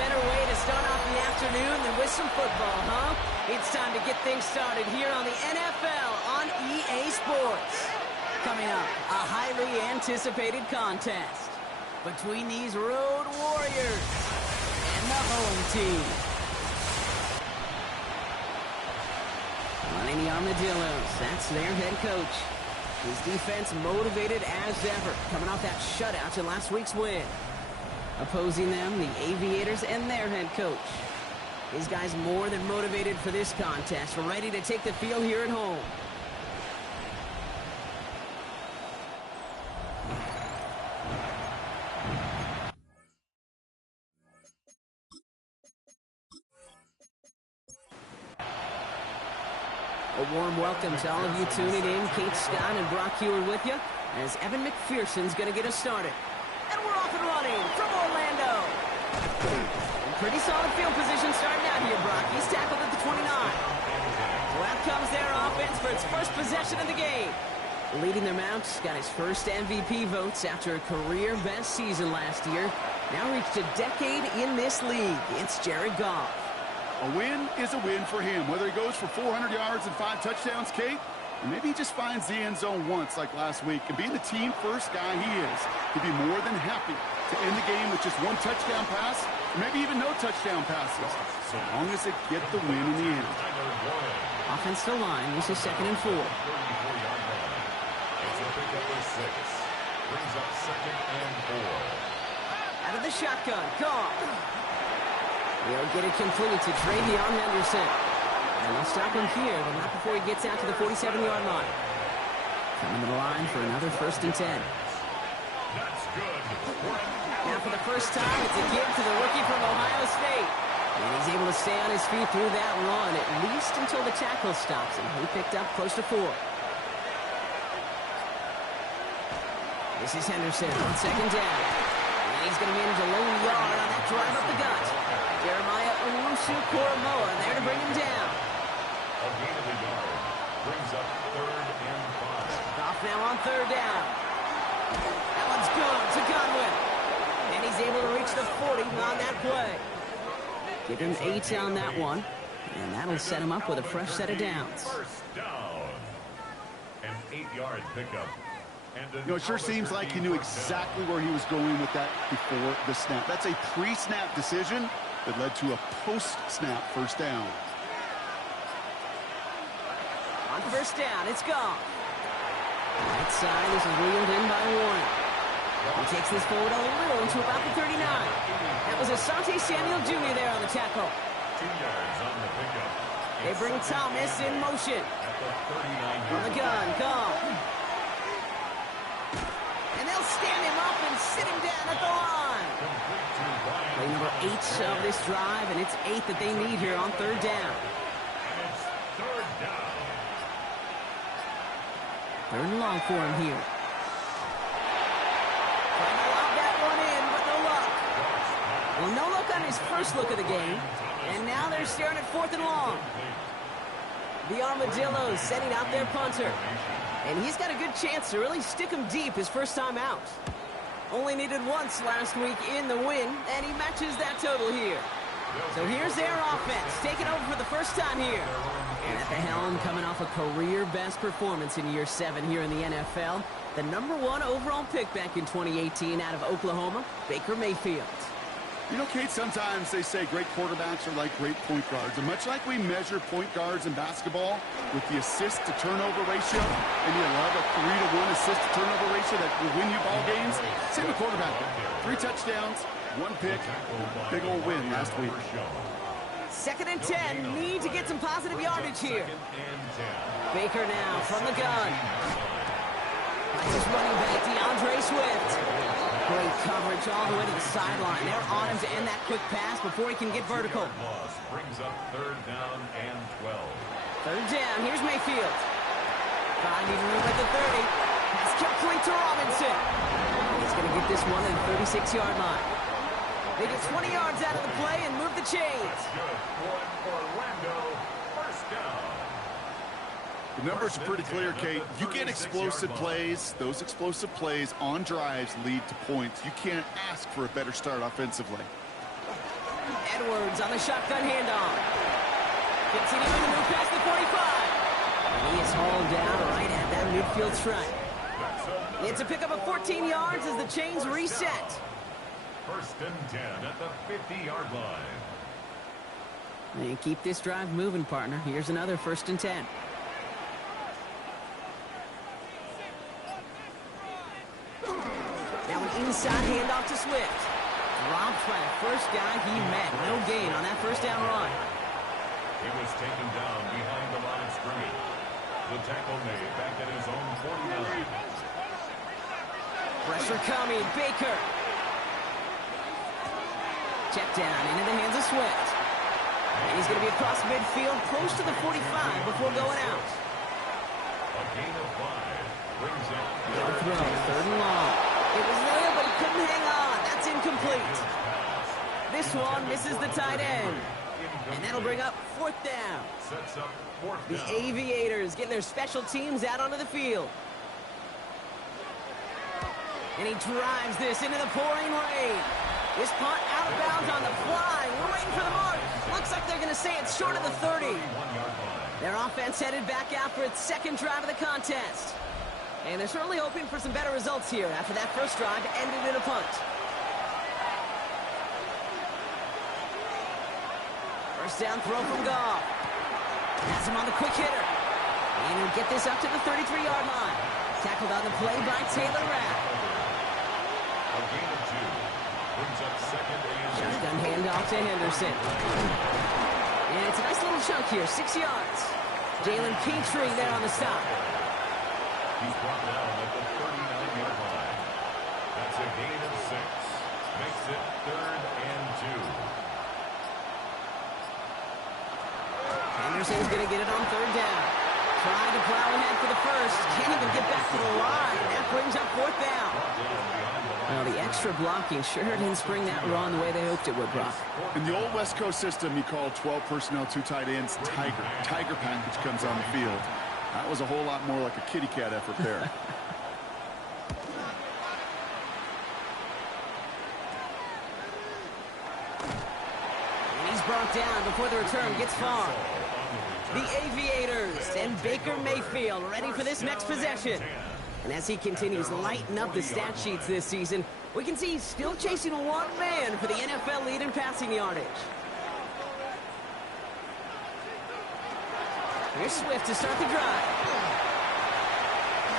better way to start off the afternoon than with some football, huh? It's time to get things started here on the NFL on EA Sports. Coming up, a highly anticipated contest between these road warriors and the home team. Running the Armadillos, that's their head coach. His defense motivated as ever, coming off that shutout in last week's win. Opposing them, the Aviators and their head coach. These guys more than motivated for this contest, ready to take the field here at home. A warm welcome to all of you tuning in. Kate Scott and Brock Hewer with you, as Evan McPherson's going to get us started. And we're off and running from Orlando. Pretty solid field position starting out here, Brock. He's tackled at the 29. Well, out comes their offense for its first possession of the game. Leading their mounts, got his first MVP votes after a career-best season last year. Now reached a decade in this league. It's Jared Goff. A win is a win for him, whether he goes for 400 yards and 5 touchdowns, Kate, or maybe he just finds the end zone once like last week. And being the team-first guy he is, he'd be more than happy to end the game with just 1 touchdown pass, or maybe even no touchdown passes, so long as they get the win in the end. Offensive line, this is 2nd and 4. It's a pickup with 6. Brings up 2nd and 4. Out of the shotgun, Goff. They'll get it complete to Travion Henderson. And they'll stop him here, but not before he gets out to the 47-yard line. Coming to the line for another 1st and 10. That's good. Now for the first time, it's a give to the rookie from Ohio State. And he's able to stay on his feet through that run, at least until the tackle stops him. He picked up close to 4. This is Henderson on 2nd down. And he's going to manage a low yard on that drive up the gut. Jeremiah Owusu-Koramoah there to bring him down. A gain of a yard. Brings up 3rd and 5. Off now on 3rd down. That one's good to Godwin. And he's able to reach the 40 on that play. Give him 8 on that one. And that'll set him up with a fresh set of downs. First down. An 8-yard pickup. It sure seems like he knew exactly where he was going with that before the snap. That's a pre-snap decision that led to a post-snap first down. On 1st down, it's gone. Right side, this is reeled in by Warren. He takes this forward a little to about the 39. That was Asante Samuel Jr. there on the tackle. 2 yards on the pickup. They bring Thomas in motion. At the 39. On the gun, Goff. And they'll stand him up and sit him down at the line. Play number 8 of this drive, and it's 8 that they need here on 3rd down. And it's 3rd down. 3rd and long for him here. Trying to lob that one in, but no luck. Well, no luck on his first look of the game, and now they're staring at 4th and long. The Armadillos setting out their punter. And he's got a good chance to really stick him deep his first time out. Only needed once last week in the win, and he matches that total here. So here's their offense, taking over for the first time here. And at the helm, coming off a career-best performance in year 7 here in the NFL, the #1 overall pick back in 2018 out of Oklahoma, Baker Mayfield. Kate, sometimes they say great quarterbacks are like great point guards. And much like we measure point guards in basketball with the assist-to-turnover ratio, and you love a 3-to-1 assist-to-turnover ratio that will win you ball games, same with quarterback. 3 touchdowns, 1 pick, big old win last week. 2nd and 10, need to get some positive yardage here. Baker now from the gun. His running back, DeAndre Swift. Great coverage all the way to the sideline. They're on him to end that quick pass before he can get vertical. Brings up 3rd down and 12. 3rd down, here's Mayfield. Finding room at the 30. Pass complete to Robinson. He's going to get this one at the 36-yard line. They get 20 yards out of the play and move the chains. Good for Orlando. First down. The numbers are pretty clear, Kate. You get explosive plays. Those explosive plays on drives lead to points. You can't ask for a better start offensively. Edwards on the shotgun handoff. Continuing to move past the 45. And he is hauled down right at that midfield stripe. It's a pickup of 14 yards as the chains reset. First and 10 at the 50-yard line. And keep this drive moving, partner. Here's another 1st and 10. Now an inside handoff to Swift. Dropped by the first guy he met. No gain on that first down run. He was taken down behind the line of scrimmage. The tackle made back at his own 49. Pressure coming. Baker. Check down into the hands of Swift. And he's going to be across midfield, close to the 45 before going out. A gain of 5 brings up No throw, 3rd and long. It was there, but he couldn't hang on. That's incomplete. This one misses the tight end. And that'll bring up 4th down. Sets up 4th The down. Aviators getting their special teams out onto the field. And he drives this into the pouring rain. This punt out of bounds on the fly. We're waiting for the mark. Looks like they're going to say it's short of the 30. 31-yard line. Their offense headed back out for its 2nd drive of the contest. And they're certainly hoping for some better results here after that first drive ended in a punt. First down throw from Goff. Has him on the quick hitter. And he'll get this up to the 33-yard line. Tackled on the play by Taylor Rapp. A gain of 2 brings up 2nd and Shotgun handoff to Henderson. And it's a nice little chunk here, 6 yards. Jalen Petrie there on the stop. He's brought down at the 39-yard line. That's a gain of 6. Makes it 3rd and 2. Henderson's going to get it on 3rd down. Trying to plow ahead for the first. Can't even get back to the line. That brings up 4th down. Well, the extra blocking sure didn't spring that run the way they hoped it would, Brock. In the old West Coast system, you call 12 personnel, 2 tight ends, Tiger. Tiger package comes on the field. That was a whole lot more like a kitty cat effort there. And he's brought down before the return gets far. The Aviators and Baker Mayfield ready for this next possession. And as he continues to lighten up the stat sheets this season, we can see he's still chasing one man for the NFL lead in passing yardage. Here's Swift to start the drive.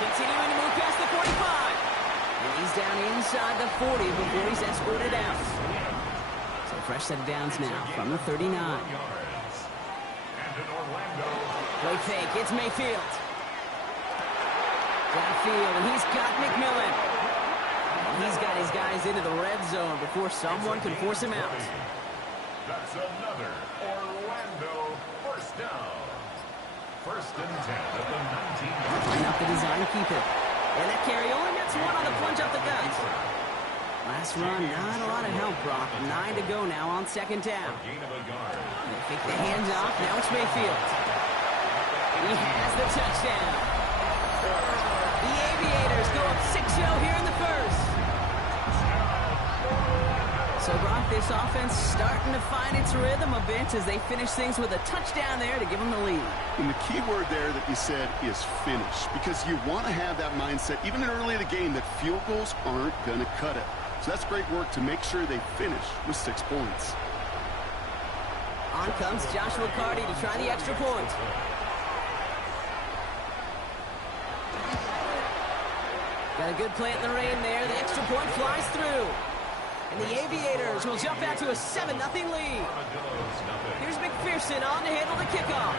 Continuing to move past the 45. And he's down inside the 40 before he's escorted out. So a fresh set of downs now from the 39. Play fake, it's Mayfield. Downfield, and he's got McMillan. And he's got his guys into the red zone before someone can force him out. That's another Orlando first down. 1st and 10 at the 19-yard line. Line up the design keeper. And that carry only gets one on the plunge up the gut. Last run, not a lot of help, Brock. 9 to go now on 2nd down. Gain of a yard. They fake the hands off. Now it's Mayfield. He has the touchdown. The Aviators go up 6-0 here in the first. So, Brock, this offense starting to find its rhythm a bit as they finish things with a touchdown there to give them the lead. And the key word there that you said is finish, because you want to have that mindset, even early in the game, that field goals aren't going to cut it. So that's great work to make sure they finish with 6 points. On comes Joshua Carty to try the extra point. Got a good plant in the rain there. The extra point flies through. And the Aviators will jump out to a 7-0 lead. Here's McPherson on to handle the kickoff.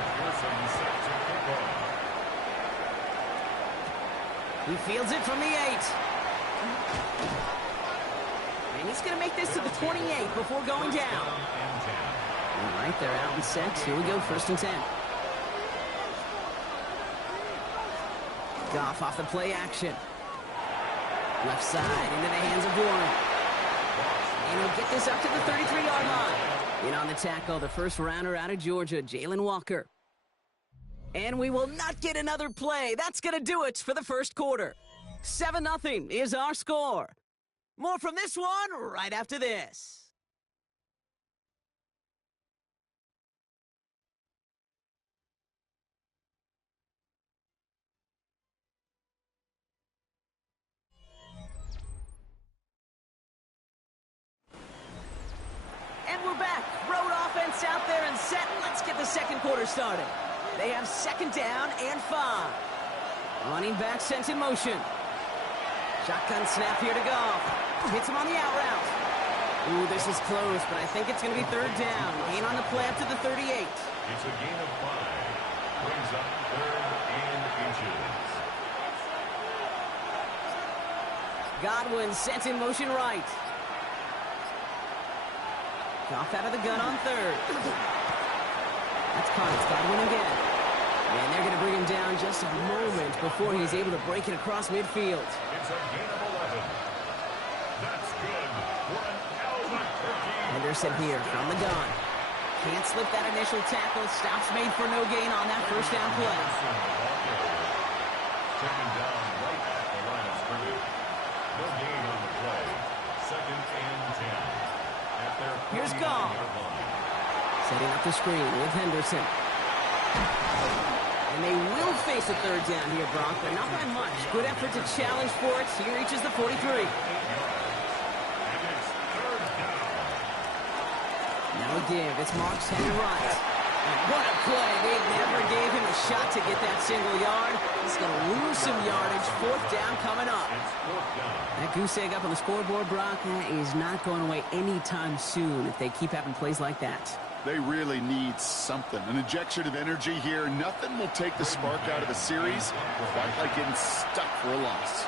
He fields it from the 8. And he's going to make this to the 28 before going down. All right, they're out and set. Here we go, 1st and 10. Goff off the play action. Left side into the hands of Warren. And he'll get this up to the 33-yard line. In on the tackle, the first rounder out of Georgia, Jalen Walker. And we will not get another play. That's going to do it for the first quarter. 7-0 is our score. More from this one right after this. backs out there and set. Let's get the second quarter started. They have second down and 5. Running back sent in motion. Shotgun snap here to Goff. Hits him on the out route. Ooh, this is close, but I think it's going to be third down. Gain on the play up to the 38. It's a gain of 5. Brings up 3rd and inches. Godwin sent in motion right. Goff out of the gun on 3rd. That's caught. It's Godwin again. And they're going to bring him down just a moment before he's able to break it across midfield. It's a gain of 11. That's good for an Albuquerque. Henderson here from the gun. Can't slip that initial tackle. Stops made for no gain on that first down play. Taken down right at the line of scrimmage. No gain on the play. 2nd and 10. At their Here's Goff. Setting up the screen with Henderson. And they will face a third down here, Brock, but not by much. Good effort to challenge for it. He reaches the 43. Now again, it's Marks headed right. And what a play. They never gave him a shot to get that single yard. He's going to lose some yardage. 4th down coming up. That goose egg up on the scoreboard, Brock, is not going away anytime soon if they keep having plays like that. They really need something. An injection of energy here. Nothing will take the spark out of the series quite like getting stuck for a loss.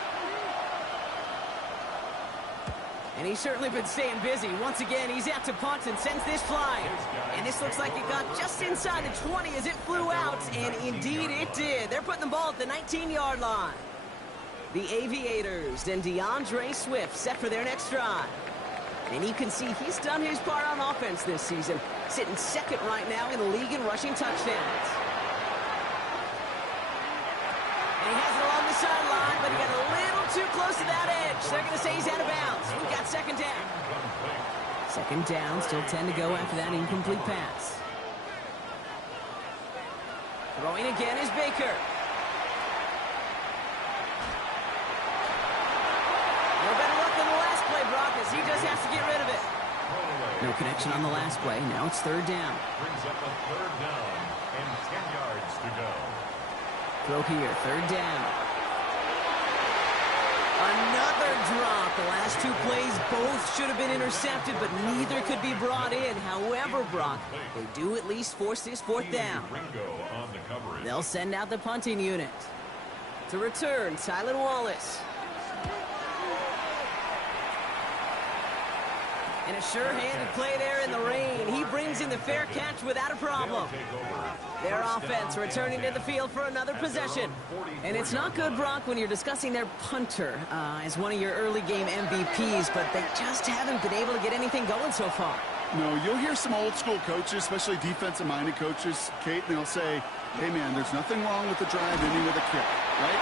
And he's certainly been staying busy. Once again, he's out to punt and sends this flying. And this looks like it got just inside the 20 as it flew out. And indeed it did. They're putting the ball at the 19-yard line. The Aviators and DeAndre Swift set for their next drive. And you can see he's done his part on offense this season. Sitting 2nd right now in the league in rushing touchdowns. And he has it along the sideline, but he got a little too close to that edge. They're going to say he's out of bounds. We've got 2nd down. 2nd down, still 10 to go after that incomplete pass. Throwing again is Baker. No better luck than the last play, Brock, as he just has to get rid of it. No connection on the last play. Now it's 3rd down. Brings up a 3rd down and 10 yards to go. Throw here, 3rd down. Another drop. The last 2 plays both should have been intercepted, but neither could be brought in. However, Brock, they do at least force this 4th down. They'll send out the punting unit. To return, Tylan Wallace. And a sure-handed play there in the rain. He brings in the fair catch without a problem. Their offense returning to the field for another possession. And it's not good, Brock, when you're discussing their punter as one of your early game MVPs, but they just haven't been able to get anything going so far. No, you'll hear some old-school coaches, especially defensive-minded coaches, Kate, and they'll say, hey, man, there's nothing wrong with the drive ending with a kick, right?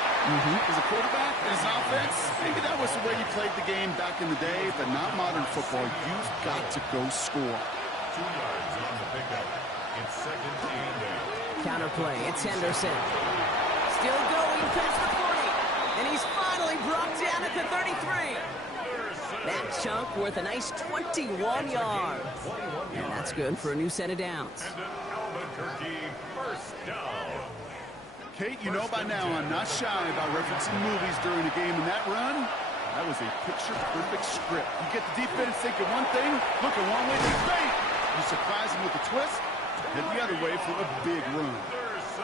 As a quarterback, as an offense, maybe that was the way you played the game back in the day, but not modern football. You've got to go score. 2 yards on the pickup. It's 2nd and 8. Counterplay, it's Henderson. Still going past the 40. And he's finally brought down at the 33. That chunk worth a nice 21 yards. And that's good for a new set of downs. And an Albuquerque 1st down. Kate, you know by now I'm not shy about referencing movies during a game, and that run, that was a picture-perfect script. You get the defense thinking one thing, looking one way, they fake. You surprise them with a twist, head the other way for a big run.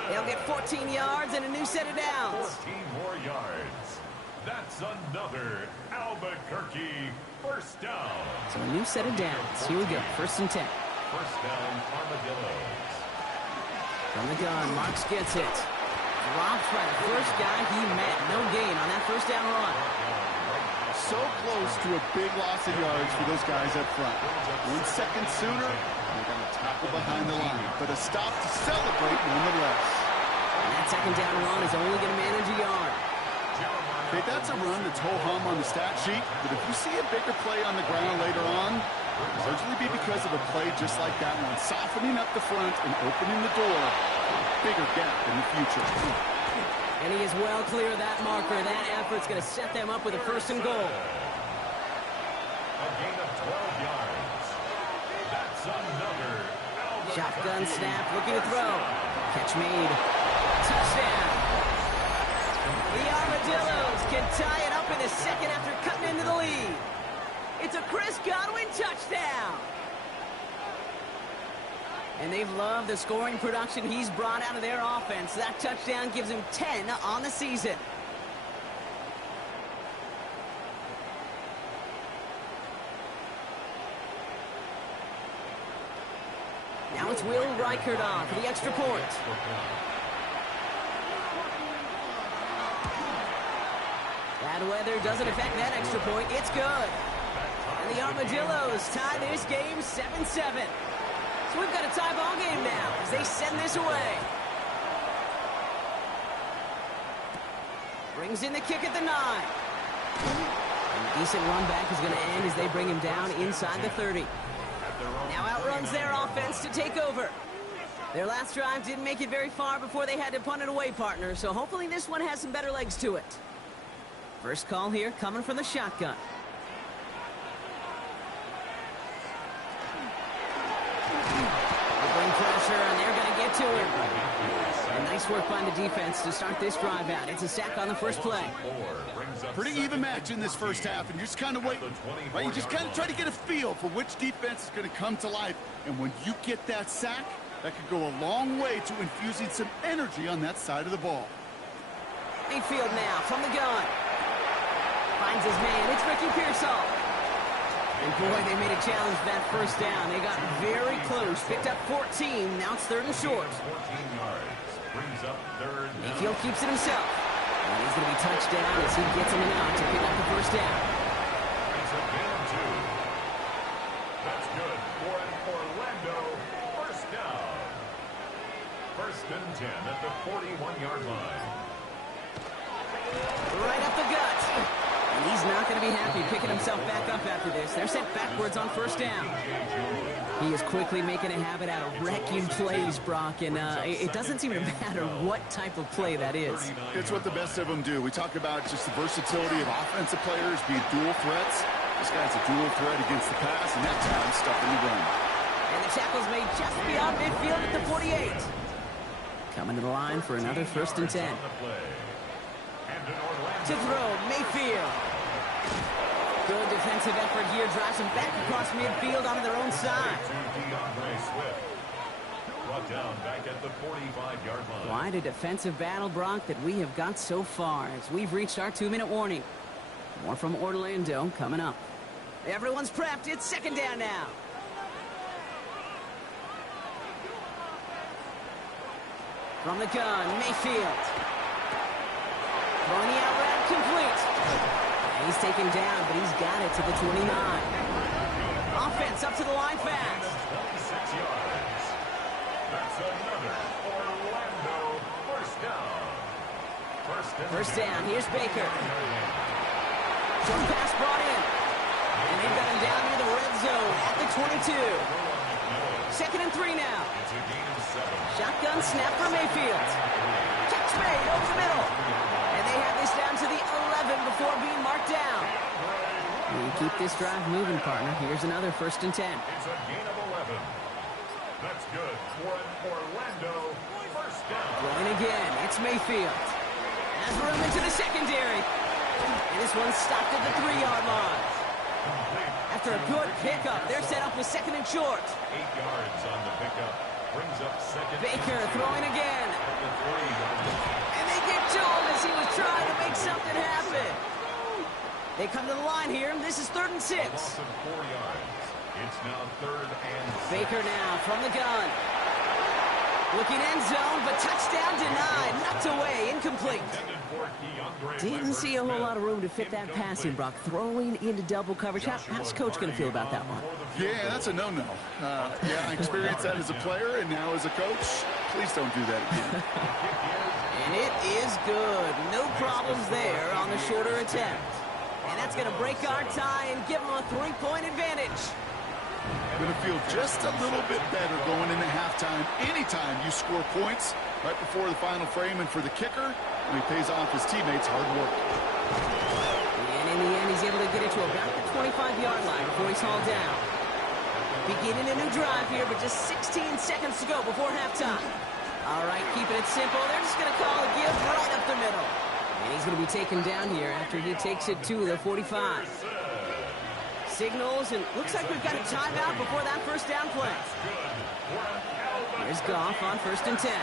They'll get 14 yards and a new set of downs. 14 more yards. That's another Albuquerque 1st down. So a new set of downs. Here we go, 1st and 10. 1st down, Armadillos. From the gun, Marks gets it. Drops by the first guy he met. No gain on that 1st down run. So close to a big loss of yards for those guys up front. 1 second sooner, they're going to tackle behind the line. But a stop to celebrate nonetheless. And that 2nd down run is only going to manage a yard. Okay, that's a run that's ho-hum on the stat sheet, but if you see a bigger play on the ground later on, it'll largely be because of a play just like that one, softening up the front and opening the door, bigger gap in the future. And he is well clear of that marker. That effort's going to set them up with a 1st and goal. A gain of 12 yards. That's another Shotgun snap, looking to throw. Catch made. Touchdown. The Armadillos can tie it up in the second after cutting into the lead. It's a Chris Godwin touchdown. And they've loved the scoring production he's brought out of their offense. That touchdown gives him 10 on the season. Now it's Will Reichert on for the extra point. Bad weather doesn't affect that extra point. It's good. And the Armadillos tie this game 7-7. So we've got a tie ball game now as they send this away. Brings in the kick at the 9. And a decent run back is going to end as they bring him down inside the 30. Now outruns their offense to take over. Their last drive didn't make it very far before they had to punt it away, partner, so hopefully this one has some better legs to it. First call here coming from the shotgun. They bring pressure, and they're going to get to him. And nice work by the defense to start this drive out. It's a sack on the first play. Pretty even match in this first half, and you're just kind of waiting, right? You just kind of try to get a feel for which defense is going to come to life. And when you get that sack, that could go a long way to infusing some energy on that side of the ball. Mayfield now from the gun. Finds his man. It's Ricky Pearsall. And boy, they made a challenge for that first down. They got very close. Picked up 14. Now it's 3rd and short. 14 yards. Brings up 3rd. Mayfield keeps it himself. And he's going to be touched down as he gets him out to pick up the first down. It's a gain of 2. That's good for an Orlando first down. 1st and 10 at the 41-yard line. Right up the gut. And he's not going to be happy picking himself back up after this. They're sent backwards on first down. He is quickly making a habit out of wrecking plays, Brock, and it doesn't seem to matter what type of play that is. It's what the best of them do. We talk about just the versatility of offensive players being dual threats. This guy's a dual threat against the pass, and that time stuffing the run. And the tackle's made just beyond midfield at the 48. Coming to the line for another 1st and 10. To throw, Mayfield. Good defensive effort here. Drives him back across midfield onto their own side. Brought down back at the 45-yard line. Quite a defensive battle, Brock, that we have got so far as we've reached our 2-minute warning. More from Orlando coming up. Everyone's prepped. It's 2nd down now. From the gun, Mayfield. Throwing the out route complete. And he's taken down, but he's got it to the 29. Offense up to the line fast. 26 yards. That's another Orlando first down. First down. Here's Baker. Short pass brought in. And they've got him down near the red zone at the 22. 2nd and 3 now. It's a gain of 7. Shotgun snap for Mayfield. Catch made over the middle. And they have this down to the 11 before being marked down. We keep this drive moving, partner. Here's another 1st and 10. It's a gain of 11. That's good for an Orlando first down. Going again. It's Mayfield. Has room into the secondary. And this one's stopped at the 3-yard line. After a good pickup, they're set up with 2nd and short. 8 yards on the pickup. Brings up 2nd. Baker throwing again. At the 3-yard line. And they get to him as he was trying to make something happen. They come to the line here. This is 3rd and 6. Loss of 4 yards. It's now 3rd and 6. Baker now from the gun. Looking end zone, but touchdown denied. Knocked away, incomplete. Didn't see a whole lot of room to fit that pass in, Brock. Throwing into double coverage. How's Coach going to feel about that one? Yeah, that's a no-no. Yeah, I experienced that as a player and now as a coach. Please don't do that again. And it is good. No problems there on the shorter attempt. And that's going to break our tie and give them a 3-point advantage. Going to feel just a little bit better going into halftime. Anytime you score points right before the final frame, and for the kicker, when he pays off his teammates' hard work. And in the end, he's able to get it to about the 25-yard line before he's hauled down. Beginning a new drive here, but just 16 seconds to go before halftime. All right, keeping it simple. They're just going to call a give right up the middle. And he's going to be taken down here after he takes it to the 45. Signals, and looks like we've got a timeout before that first down play. Here's Goff on 1st and 10.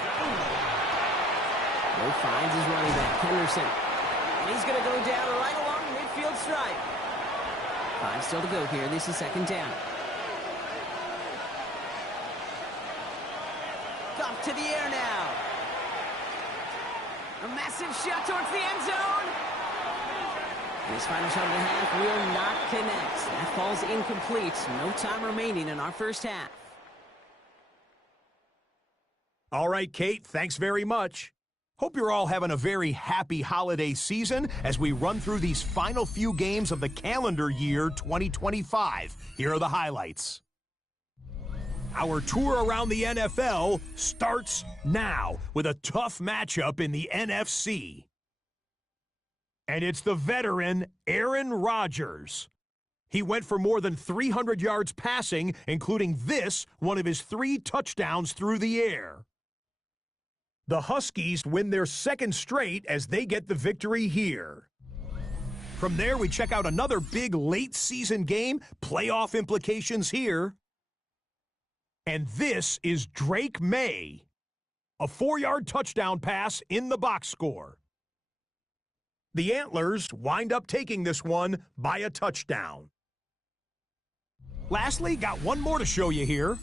No finds his running back, Henderson. And he's going to go down right along the midfield stripe. 5 still to go here. This is 2nd down. Goff to the air now. A massive shot towards the end zone. And his final shot of the half will not connect. That falls incomplete. No time remaining in our first half. All right, Kate, thanks very much. Hope you're all having a very happy holiday season as we run through these final few games of the calendar year 2025. Here are the highlights. Our tour around the NFL starts now with a tough matchup in the NFC. And it's the veteran Aaron Rodgers. He went for more than 300 yards passing, including this, one of his 3 touchdowns through the air. The Huskies win their 2nd straight as they get the victory here. From there, we check out another big late-season game, playoff implications here. And this is Drake May, a 4-yard touchdown pass in the box score. The Antlers wind up taking this one by a touchdown. Lastly, got one more to show you here.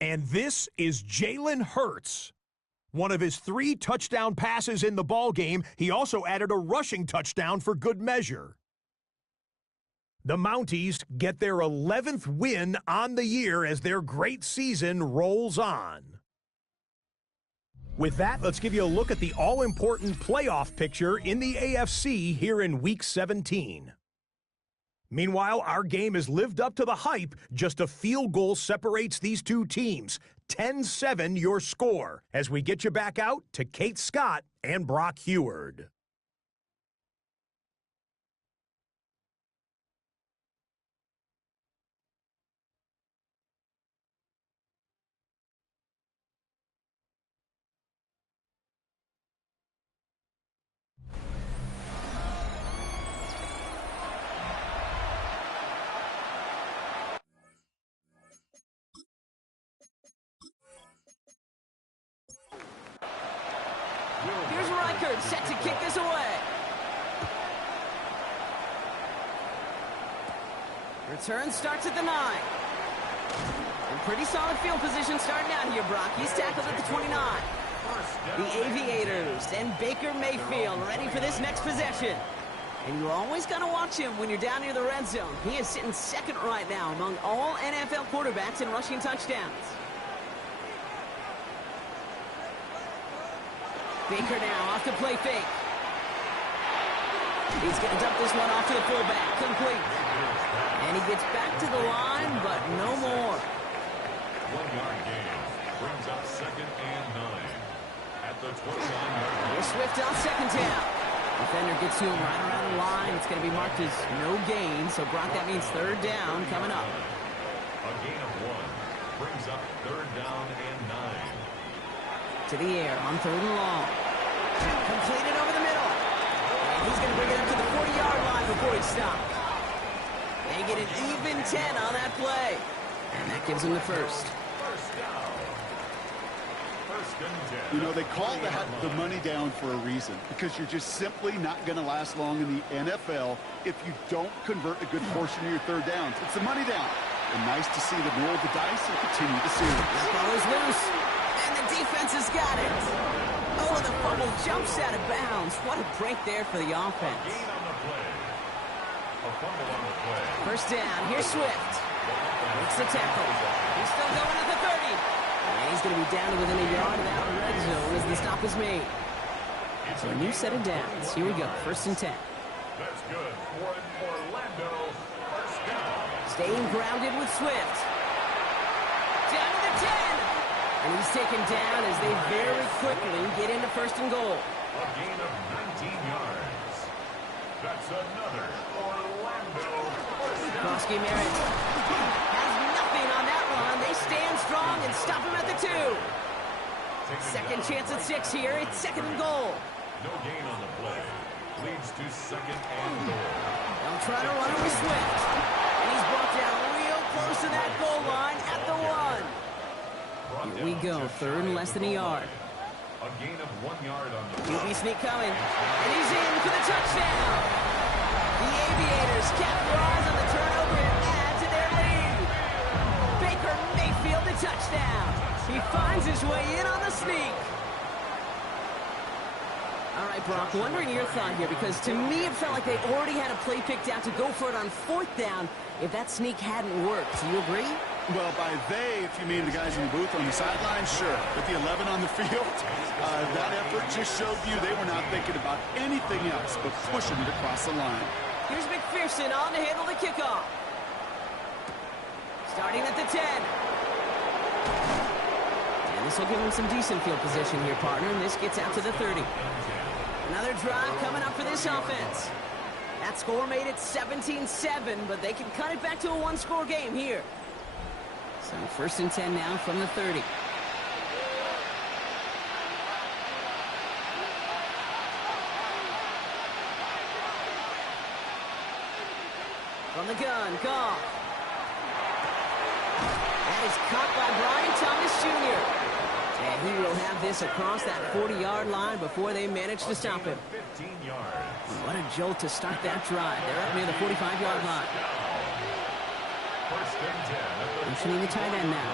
And this is Jalen Hurts. One of his 3 touchdown passes in the ballgame. He also added a rushing touchdown for good measure. The Mounties get their 11th win on the year as their great season rolls on. With that, let's give you a look at the all-important playoff picture in the AFC here in Week 17. Meanwhile, our game has lived up to the hype. Just a field goal separates these two teams. 10-7 your score as we get you back out to Kate Scott and Brock Heward. Here's Reichert set to kick this away. Return starts at the 9. And pretty solid field position starting out here, Brock. He's tackled at the 29. The Aviators and Baker Mayfield ready for this next possession. And you always got to watch him when you're down near the red zone. He is sitting 2nd right now among all NFL quarterbacks in rushing touchdowns. Baker now off to play fake. He's going to dump this one off to the fullback. Complete. And he gets back to the line, but no more. 1-yard gain brings up 2nd and 9 at the 29-yard line. Here's Swift on 2nd down. Defender gets to him right around the line. It's going to be marked as no gain. So, Brock, that means 3rd down coming up. A gain of 1 brings up 3rd down and 9. To the air on 3rd and long. Completed over the middle. And he's going to bring it up to the 40-yard line before he stops. They get an even 10 on that play. And that gives him the first. First down. 1st and 10. You know, they call that the money down for a reason, because you're just simply not going to last long in the NFL if you don't convert a good portion of your 3rd downs. It's the money down. And nice to see them roll the dice and continue the series. That ball is loose. And the defense has got it. Oh, the fumble jumps out of bounds. What a break there for the offense. Gain on the play. A fumble on the play. 1st down. Here's Swift. Makes the tackle. He's still going at the 30. And he's going to be down to within a yard of that red zone as the stop is made. So a new set of downs. Here we go. 1st and 10. That's good for an Orlando first down. Staying grounded with Swift. Down to the 10. And he's taken down as they very quickly get into 1st and goal. A gain of 19 yards. That's another Orlando first down. Bosky Merritt has nothing on that run. They stand strong and stop him at the 2. Second chance at 6 here. It's second and goal. No gain on the play. Leads to second and goal. They'll try to run it with Swift. And he's brought down real close to that goal line at the 1. Here we go. Third and less than a yard. A gain of 1 yard on the QB sneak coming. And he's in for the touchdown. The Aviators capitalize on the turnover and add to their lead. Baker Mayfield a touchdown. He finds his way in on the sneak. All right, Brock, wondering your thought here, because to me it felt like they already had a play picked out to go for it on 4th down if that sneak hadn't worked. Do you agree? Well, by they, if you mean the guys in the booth on the sideline, sure. With the 11 on the field, that effort just showed you they were not thinking about anything else but pushing it across the line. Here's McPherson on to handle the kickoff. Starting at the 10. And this will give him some decent field position here, partner, and this gets out to the 30. Another drive coming up for this offense. That score made it 17-7, but they can cut it back to a 1-score game here. So first and 10 now from the 30. From the gun, Goff. That is caught by Brian Thomas Jr. And he will have this across that 40-yard line before they manage to stop him. 15 yards. What a jolt to start that drive. They're up near the 45-yard line. First and 10. Mentioning the tight end now.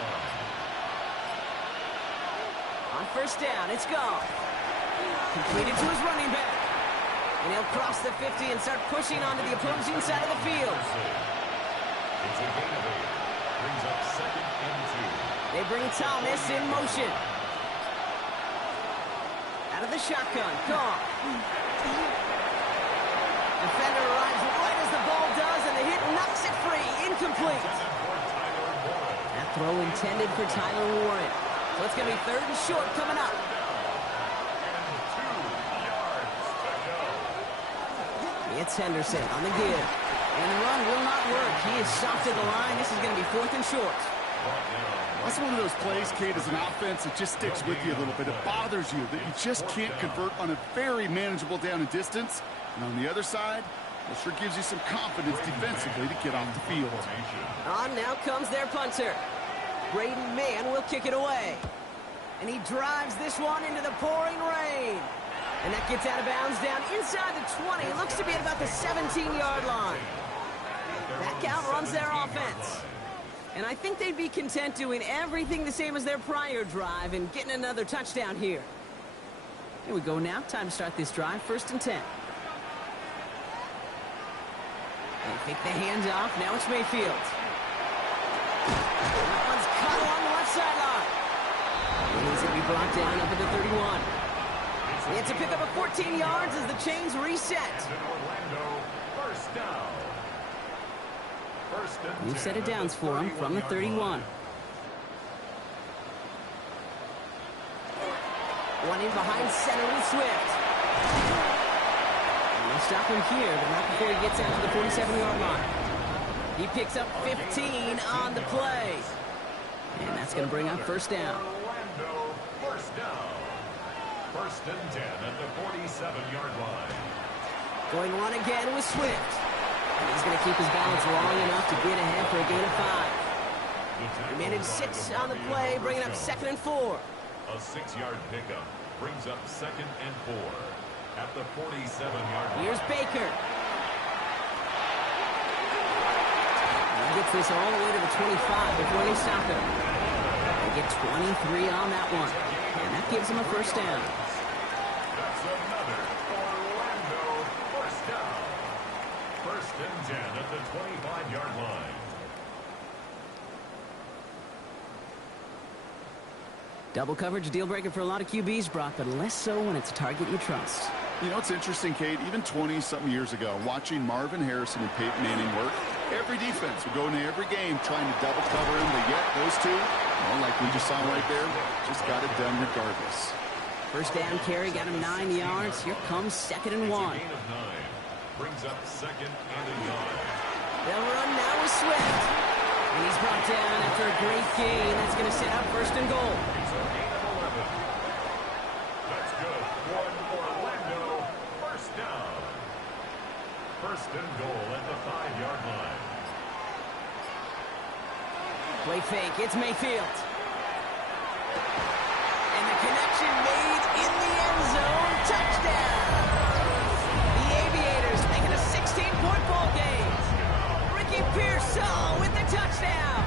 On first down, it's Goff. Completed to his running back. And he'll cross the 50 and start pushing onto the opposing side of the field. It's a gain of 8. Brings up second and 2. They bring Thomas in motion. Out of the shotgun, Goff. Defender arrives right as the ball does, and the hit knocks it free. Incomplete. That throw intended for Tyler Warren. So it's going to be third and short coming up. It's Henderson on the give. And the run will not work. He is shot to the line. This is going to be fourth and short. That's one of those plays, Kate, as an offense, it just sticks with you a little bit. It bothers you that you just can't convert on a very manageable down and distance. And on the other side, it sure gives you some confidence defensively to get off the field. On now comes their punter. Braden Mann will kick it away. And he drives this one into the pouring rain. And that gets out of bounds down inside the 20. It looks to be at about the 17-yard line. That count runs their offense. And I think they'd be content doing everything the same as their prior drive and getting another touchdown here. Here we go now. Time to start this drive. First and 10. They fake the handoff. Now it's Mayfield. That one's caught along the left sideline. And he's going to be brought down up at the 31. He had to pick up a 14 yards as the chains reset. First down. New set of downs for him from the 31. One in behind center with Swift. And they'll stop him here, but not before he gets out to the 47-yard line. He picks up 15 on the play. And that's going to bring up first down. First down. First and 10 at the 47-yard line. Going one again with Swift. And he's going to keep his balance long enough to get ahead for a gain of 5. He managed 6 on the play, bringing up second and 4. A 6-yard pickup brings up second and 4 at the 47-yard line. Here's Baker. He gets this all the way to the 25 before they stop him. They get 23 on that one. And that gives him a first down. That's another Orlando first down. First and 10 at the 25-yard line. Double coverage, a deal breaker for a lot of QBs, Brock, but less so when it's a target you trust. You know, it's interesting, Kate, even 20-something years ago, watching Marvin Harrison and Peyton Manning work, every defense would go into every game trying to double cover him, but yet those two, like we just saw right there, just got it done regardless. First down carry, got him 9 yards. Here comes second and 1. Gain of 9. Brings up second and a yard. They'll run now with Swift. And he's brought down after a great gain. That's going to set up first and goal. It's a gain of 11. That's good. One for Orlando. First down. First and goal at the 5-yard line. Play fake. It's Mayfield. And the connection made in the end zone. Touchdown. The Aviators making a 16-point ball game. Ricky Pearsall with the touchdown.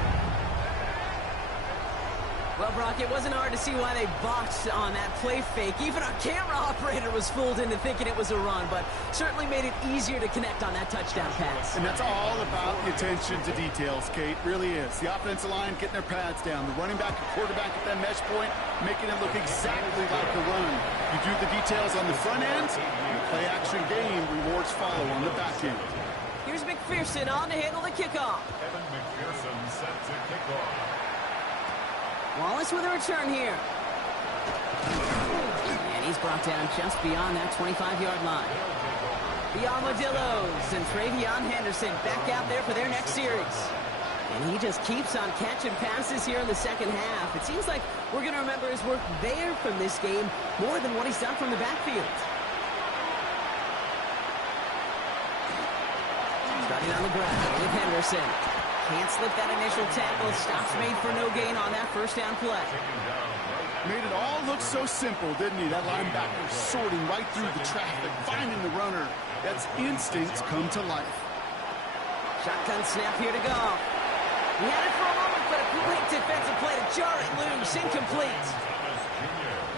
Well, Brock, it wasn't hard to see why they botched on that play fake. Even our camera operator was fooled into thinking it was a run, but certainly made it easier to connect on that touchdown pass. And that's all about the attention to details, Kate. Really is. The offensive line getting their pads down. The running back and quarterback at that mesh point, making it look exactly like a run. You do the details on the front end, and the play-action game rewards follow on the back end. Here's McPherson on to handle the kickoff. Evan McPherson set to kick off. Wallace with a return here. And he's brought down just beyond that 25-yard line. The Armadillos and Travion Henderson back out there for their next series. And he just keeps on catching passes here in the second half. It seems like we're going to remember his work there from this game more than what he's done from the backfield. Starting on the ground with Henderson. Can't slip that initial tackle. Stops made for no gain on that first down play. Made it all look so simple, didn't he? That linebacker sorting right through the traffic, finding the runner. That's instincts come to life. Shotgun snap here to go. He had it for a moment, but a great defensive play to jar it loose. Incomplete.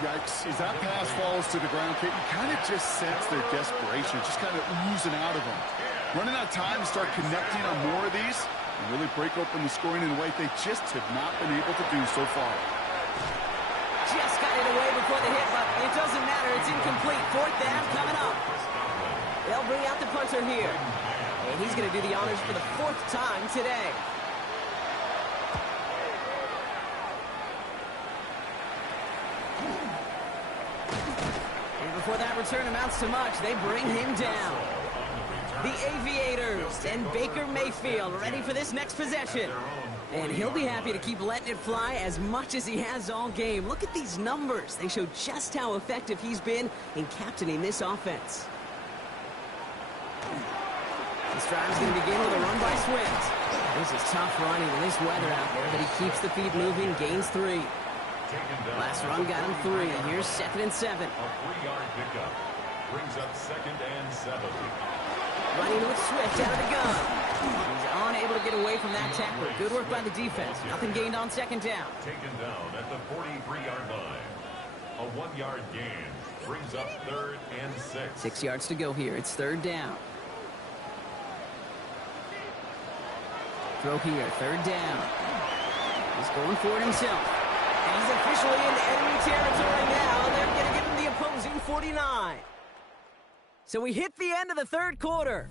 Yikes. As that pass falls to the ground, Kate, you kind of just sense their desperation, just kind of oozing out of them. Running out of time to start connecting on more of these and really break open the scoring in a way they just have not been able to do so far. Just got it away before the hit, but it doesn't matter. It's incomplete. Fourth down coming up. They'll bring out the punter here. And he's going to do the honors for the fourth time today. And before that return amounts to much, they bring him down. The Aviators and Baker Mayfield ready for this next possession. And he'll be happy to keep letting it fly as much as he has all game. Look at these numbers. They show just how effective he's been in captaining this offense. This drive's going to begin with a run by Swift. This is tough running in this weather out there, but he keeps the feet moving, gains 3. Last run got him 3. Here's 2nd and 7. A 3-yard pickup. Brings up 2nd and 7. Running with Swift out of the gun. He's unable to get away from that tackler. Good work by the defense. Nothing gained on 2nd down. Taken down at the 43-yard line. A 1-yard gain. Brings up 3rd and 6. 6 yards to go here. It's 3rd down. Throw here. 3rd down. He's going for it himself. And he's officially into enemy territory now. They're going to give him the opposing 49. So we hit the end of the 3rd quarter.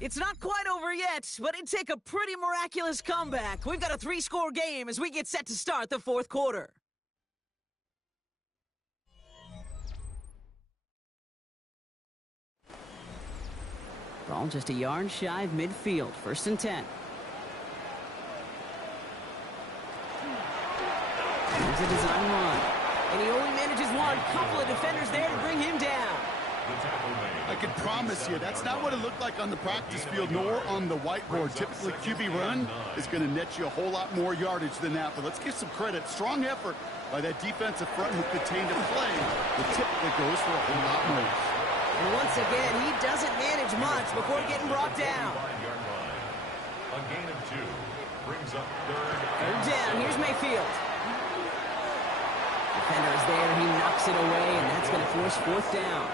It's not quite over yet, but it'd take a pretty miraculous comeback. We've got a 3-score game as we get set to start the 4th quarter. Ball just a yard shy of midfield. 1st and 10. Here's a design run. And he only manages one. Couple of defenders there to bring him down. I can promise you, that's not what it looked like on the practice field, nor on the whiteboard. Typically, QB run is going to net you a whole lot more yardage than that. But let's give some credit. Strong effort by that defensive front who contained a play that typically goes for a whole lot more. And once again, he doesn't manage much before getting brought down. A gain of 2. Brings up 3rd down. Here's Mayfield. Defender is there. He knocks it away, and that's going to force 4th down.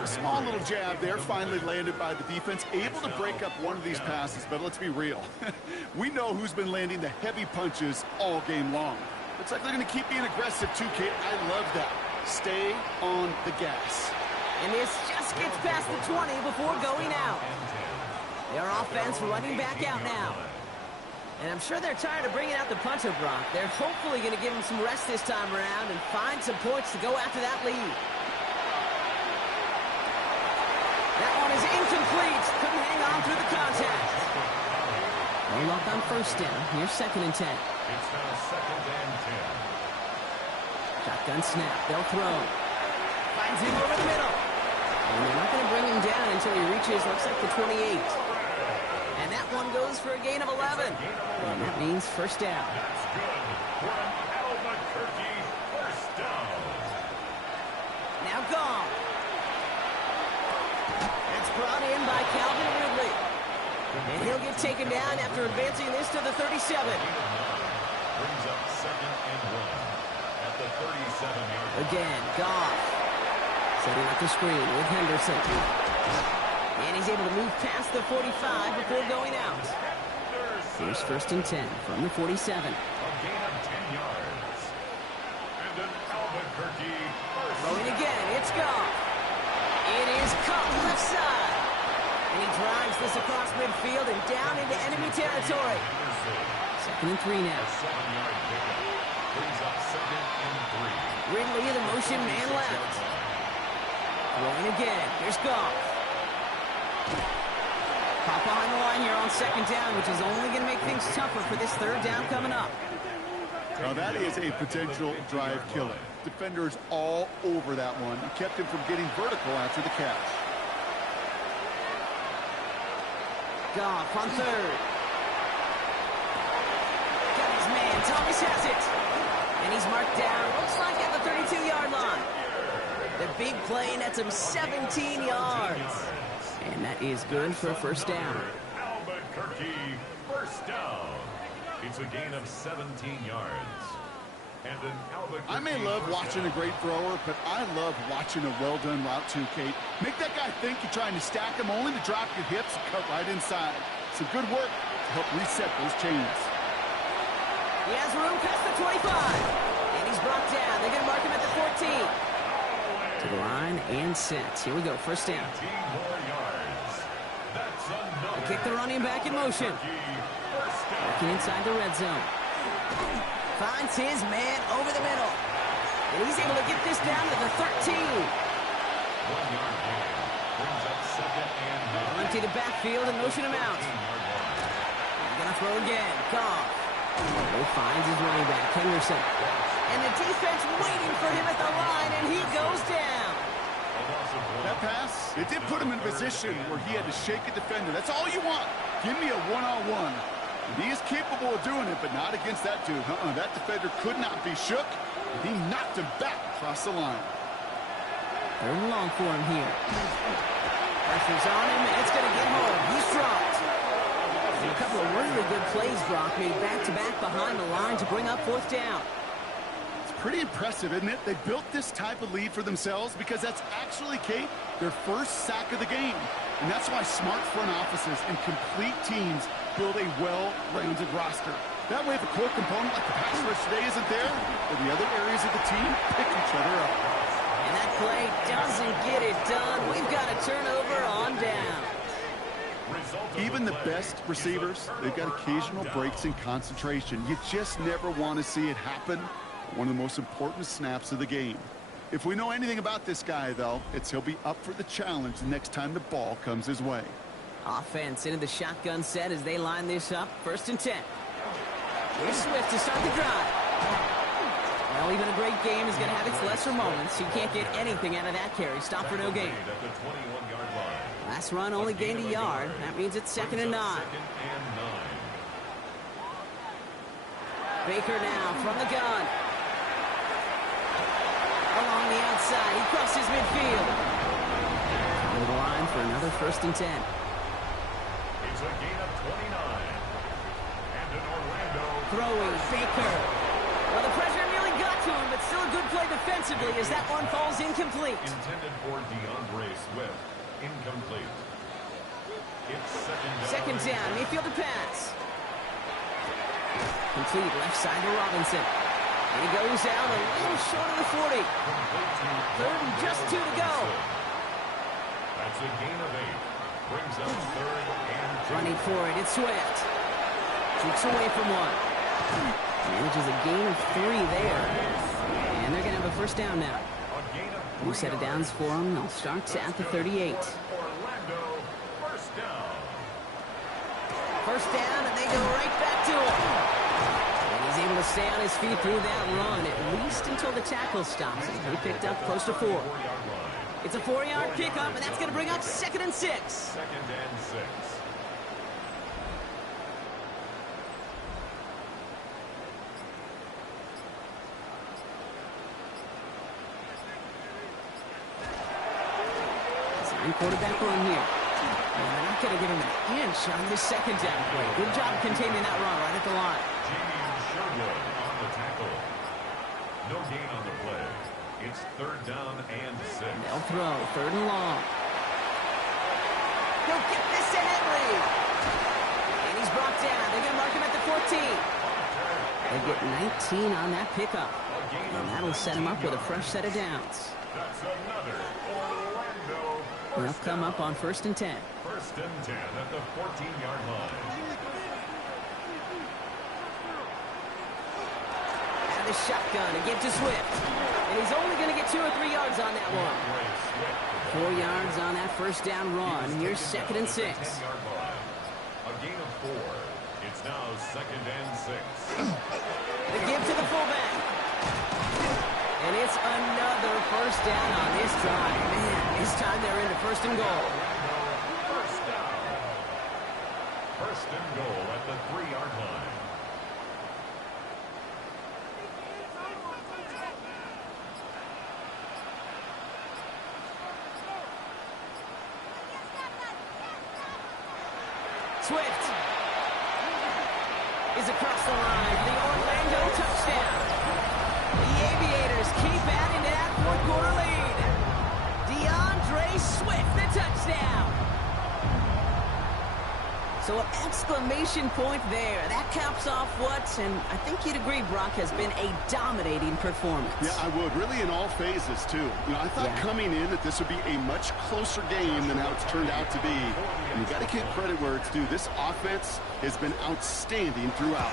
A small little jab there, finally landed by the defense, able to break up one of these passes. But let's be real. We know who's been landing the heavy punches all game long. Looks like they're going to keep being aggressive too, Kate. I love that. Stay on the gas. And this just gets past the 20 before going out. Their offense running back out now. And I'm sure they're tired of bringing out the punter, Brock. They're hopefully going to give him some rest this time around and find some points to go after that lead. That one is incomplete. gone through the contact. No luck on first down. Here's 2nd and 10. It's now 2nd and 10. Shotgun snap. They'll throw. Finds him over the middle. And they're not going to bring him down until he reaches, looks like, the 28. And that one goes for a gain of 11. And that means first down. That's good for an Albuquerque first down. Now gone. That's brought in by Calvin Ridley. And he'll get taken down after advancing this to the 37. Brings up 2nd and 1 at the 37-yard line. Again, Goff. Setting up the screen with Henderson. And he's able to move past the 45 before going out. Here's 1st and 10 from the 47. A gain of 10 yards. And an Albuquerque first. Throwing again, it's Goff. It is caught left side. And he drives this across midfield and down into enemy territory. 2nd and 3 now. 7-yard pickup. Brings up 2nd and 3. Ridley in the motion, man left. Throwing again, here's Goff. Pop behind the line here on 2nd down, which is only going to make things tougher for this 3rd down coming up. Now that is a potential drive killer. Defenders all over that one. He kept him from getting vertical after the catch. Goff on 3rd. Got his man, Thomas has it. And he's marked down, looks like at the 32-yard line. The big play nets him 17 yards. And that is good for a first down. Albuquerque first down. It's a gain of 17 yards. And an Albuquerque I may love watching a great thrower, but I love watching a well-done route too, Kate. Make that guy think you're trying to stack him, only to drop your hips and cut right inside. Some good work to help reset those chains. He has room past the 25. And he's brought down. They're going to mark him at the 14. To the line and set. Here we go, first down. 18 more yards. That's another. They kick the running back in motion. First down. Working inside the red zone. Finds his man over the middle. And he's able to get this down to the 13. 1-yard gain. Brings up 2nd and 9. Empty the backfield and motion him out. He's going to throw again. Goff. He finds his running back, Henderson. And the defense waiting for him at the line, and he goes down. That pass, it did put him in a position where he had to shake a defender. That's all you want. Give me a one-on-one. And he is capable of doing it, but not against that dude. That defender could not be shook. And he knocked him back across the line. 3rd and long for him here. Pressure's on him, and it's going to get home. He's dropped. And a couple of really good plays, Brock, made back-to-back behind the line to bring up 4th down. Pretty impressive, isn't it? They built this type of lead for themselves because that's actually, Kate, their first sack of the game. And that's why smart front offices and complete teams build a well-rounded roster. That way, if a core component like the pass rush today isn't there, then the other areas of the team pick each other up. And that play doesn't get it done. We've got a turnover on down. Even the best receivers, they've got occasional breaks in concentration. You just never want to see it happen. One of the most important snaps of the game. If we know anything about this guy, though, it's he'll be up for the challenge the next time the ball comes his way. Offense into the shotgun set as they line this up. 1st and 10. Here's Swift to start the drive. Well, even a great game is going to have its lesser moments. You can't get anything out of that carry. Stop for no gain. At the 21-yard line. Last run only gained a yard. That means it's 2nd and 9. 2nd and 9. Baker now from the gun. Along the outside, he crosses midfield. On the line for another 1st and 10. It's a gain of 29. And an Orlando. Throwing, Baker. Well, the pressure nearly got to him, but still a good play defensively as that one falls incomplete. Intended for DeAndre Swift. Incomplete. It's 2nd down, Mayfield to pass. Complete left side to Robinson. And he goes out a little short of the 40. 3rd and just 2 to go. That's a gain of 8. Brings up 3rd and 2. Running for it, it's Swift. Jukes away from one. Manages a gain of 3 there. And they're going to have a first down now. New set of downs for them. They'll start at the 38. Orlando, first down. first down, and they go right back to him. And he's able to stay on his feet through that run, at least until the tackle stops him. He picked up close to 4. It's a 4-yard pickup, and that's going to bring up 2nd and 6. 2nd and 6. Quarterback run here. And they're not going to give him an inch on this 2nd down play. Good job containing that run right at the line. Jamie Sherwood on the tackle. No gain on the play. It's 3rd down and 6. They'll throw 3rd and long. He'll get this to Henry. And he's brought down. They're going to mark him at the 14. They get 19 on that pickup. And that'll set him up with a fresh set of downs. That's another Orlando. They'll come up on 1st and 10. 1st and 10 at the 14-yard line. Out of the shotgun and give to Swift. And he's only going to get 2 or 3 yards on that one. 4 yards on that first down run. Here's 2nd and 6. A gain of 4. It's now 2nd and 6. The give to the fullback. And it's another first down on this drive. Man, this time they're into 1st and goal. First down. 1st and goal at the 3-yard line. Swift is across the line for the Orlando touchdown. The Aviators keep adding to that 4th-quarter lead. DeAndre Swift, the touchdown. So an exclamation point there. That caps off what, and I think you'd agree, Brock, has been a dominating performance. Yeah, I would. Really in all phases, too. You know, I thought coming in that this would be a much closer game than how it's turned out to be. And you got to give credit where it's due. This offense has been outstanding throughout.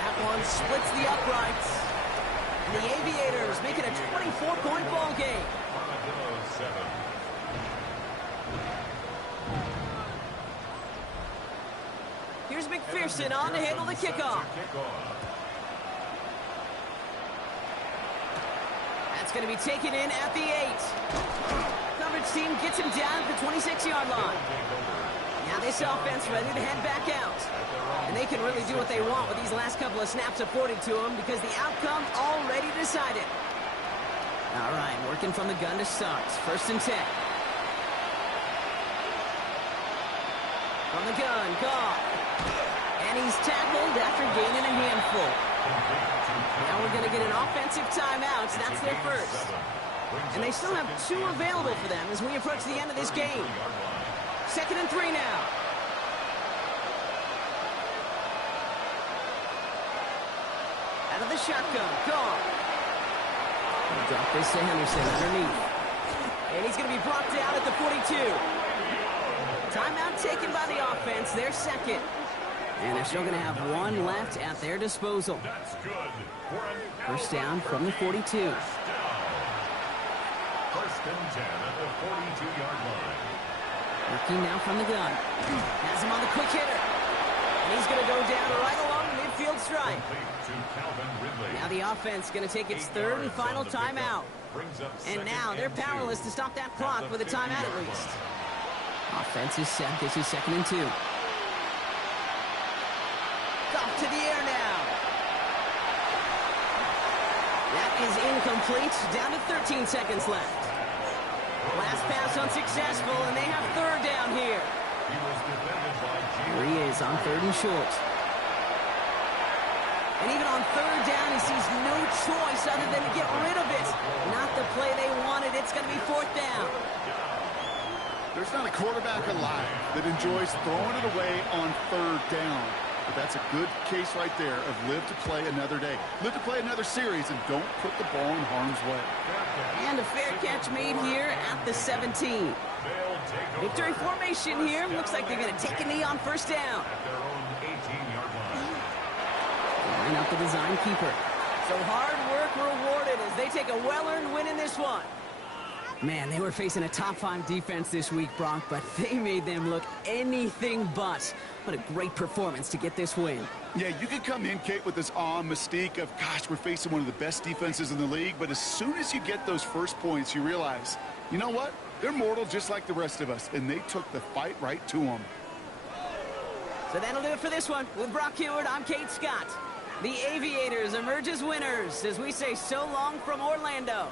That one splits the uprights. And the Aviators make it a 24-point ball game. Armadillos 7. Here's McPherson on to handle the kickoff. That's going to be taken in at the 8. Coverage team gets him down at the 26-yard line. Now this offense ready to head back out. And they can really do what they want with these last couple of snaps afforded to them because the outcome already decided. All right, working from the gun to start. 1st and 10. From the gun, Goff. And he's tackled after gaining a handful. Now we're going to get an offensive timeout. That's their first. And they still have 2 available for them as we approach the end of this game. 2nd and 3 now. Out of the shotgun, Goff. Drop this to Henderson underneath. And he's going to be brought down at the 42. Timeout taken by the offense, their 2nd. And they're still going to have 1 left at their disposal. That's good. First down from the 42. 1st and 10 at the 42-yard line. Working now from the gun. Has him on the quick hitter. And he's going to go down right along the midfield stripe. Now the offense going to take its 3rd and final timeout. And now they're powerless to stop that clock with a timeout at least. Offense is set. This is 2nd and 2. Off to the air now. That is incomplete. Down to 13 seconds left. Last pass unsuccessful, and they have 3rd down here. Here he is on 3rd and short. And even on 3rd down, he sees no choice other than to get rid of it. Not the play they wanted. It's going to be 4th down. There's not a quarterback alive that enjoys throwing it away on 3rd down. But that's a good case right there of live to play another day. Live to play another series and don't put the ball in harm's way. And a fair catch made here at the 17. Victory formation here. Looks like they're going to take a knee on 1st down. Line up the design keeper. So hard work rewarded as they take a well-earned win in this one. Man, they were facing a top-5 defense this week, Bronk, but they made them look anything but. What a great performance to get this win. Yeah, you could come in, Kate, with this awe and mystique of, gosh, we're facing one of the best defenses in the league, but as soon as you get those first points, you realize, you know what? They're mortal just like the rest of us, and they took the fight right to them. So that'll do it for this one. With Brock Heward, I'm Kate Scott. The Aviators emerge as winners as we say so long from Orlando.